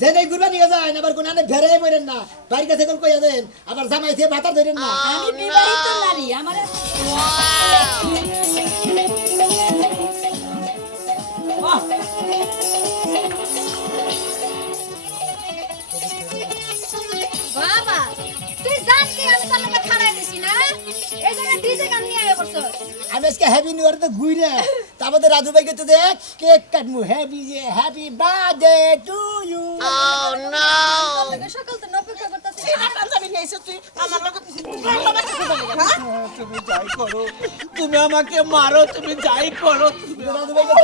যেন ঘুরবা নিয়ে যায় আবার কোন আনে ভেড়াই বলেন না বাড়ির কাছে কোন কইয়া দেন আবার জামাই দিয়ে ভাতা ধরেন না আমি বিবাহিত নারী আমার বাবা তুই জানতি আমি তোর লগে খাড়াই দিছি না এই জন্য ডিজে গান নিয়ে আয় করছস আমি আজকে হ্যাপি নিউ ইয়ার তো ঘুরে তারপরে রাজু ভাইকে তো দেখ কেক কাটমু হ্যাপি বার্থডে টু ইউ লগে সকাল তো অপেক্ষা করতেছি তুমি যাই করো তুমি আমাকে মারো তুমি যাই করো রাজু ভাইকে